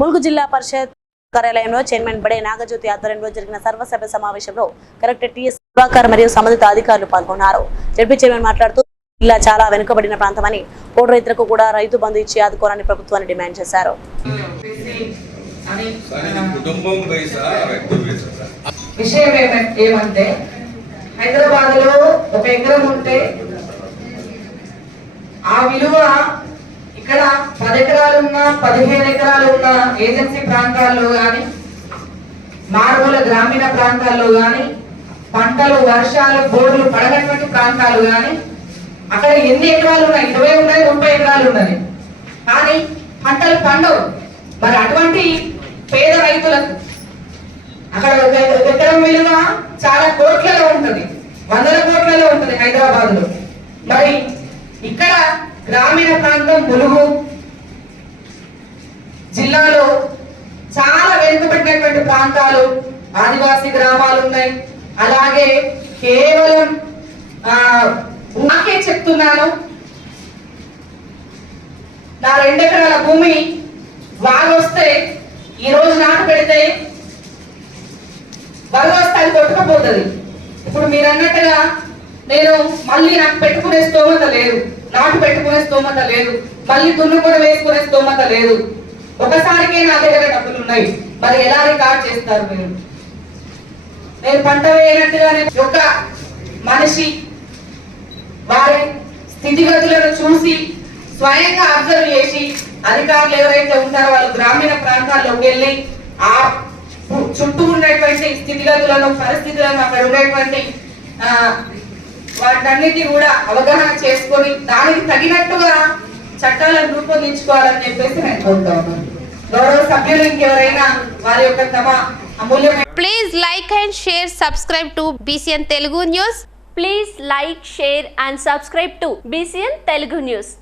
ములుగు జిల్లా పరిషత్ కార్యాలయంలో చైర్మన్ బడే నాగజ్యోతి ఆధ్వర్యంలో జరిగిన సర్వసభ్య సమావేశంలో కలెక్టర్ టిఎస్ ప్రభాకర్ మరియు సంబంధిత అధికారులు పాల్గొన్నారు. జడ్పీ చైర్మన్ మాట్లాడుతూ జిల్లా చాలా వెనుకబడిన ప్రాంతమని కోటి రైతులకు కూడా రైతు బంధు ఇచ్చి ఆదుకోవాలని ప్రభుత్వాన్ని డిమాండ్ చేశారు. విషయం ఏమంటే హైదరాబాద్లో ఒక ఎకరం ఉంటే ఆ విలువ ఇక్కడ పది ఎకరాలు ఉన్న పదిహేను ఎకరాలు ఉన్న ఏజెన్సీ ప్రాంతాల్లో గాని మారుమూల గ్రామీణ ప్రాంతాల్లో గాని పంటలు వర్షాలు బోర్డులు పడనటువంటి ప్రాంతాలు గాని అక్కడ ఎన్ని ఎకరాలు ఉన్నాయి ఇరవై ఉన్నాయి ముప్పై ఎకరాలు ఉన్నాయి కానీ పంటలు పండవు. మరి అటువంటి పేద రైతులకు అక్కడ ఎకరం విలువ చాలా కోట్లలో ఉంటుంది. వందల కోట్లలో ఉంటుంది హైదరాబాద్లో మరి ఇక్కడ గ్రామీణ ప్రాంతం ములుగు జిల్లాలో చాలా వెనుకబడినటువంటి ప్రాంతాలు ఆదివాసీ గ్రామాలు ఉన్నాయి అలాగే కేవలం ఆ, నాకే చెప్తున్నాను. నా రెండెకరాల భూమి వాగొస్తే ఈ రోజు నాటు పెడితే వరద వస్తే అది కొట్టుకపోతుంది. ఇప్పుడు మీరు అన్నట్టుగా నేను మళ్ళీ నాకు పెట్టుకునే స్తోమత లేదు. నాటు పెట్టుకునే స్తోమత లేదు. మళ్ళీ దున్ను కూడా వేసుకునే స్తోమత లేదు. ఒకసారికే నా దగ్గర డబ్బులు ఉన్నాయి. మరి ఎలా రికార్డ్ చేస్తారు మీరు? నేను పంట వేయనట్టుగానే ఒక మనిషి వారి స్థితిగతులను చూసి స్వయంగా అబ్జర్వ్ చేసి అధికారులు ఎవరైతే ఉంటారో వాళ్ళు గ్రామీణ ప్రాంతాల్లోకి వెళ్ళి ఆ చుట్టూ ఉన్నటువంటి స్థితిగతులను పరిస్థితులను అక్కడ ఉండేటువంటి వాటన్నిటి కూడా అవగాహన చేసుకొని దానికి తగినట్టుగా చట్టాలను రూపొందించుకోవాలని చెప్పేసి నేను కోరుతాను గౌరవ సభ్యులు ఇంకెవరైనా వారి యొక్క తమ అమూల్యమైన please like and share subscribe to BCN Telugu news please like share and subscribe to BCN Telugu news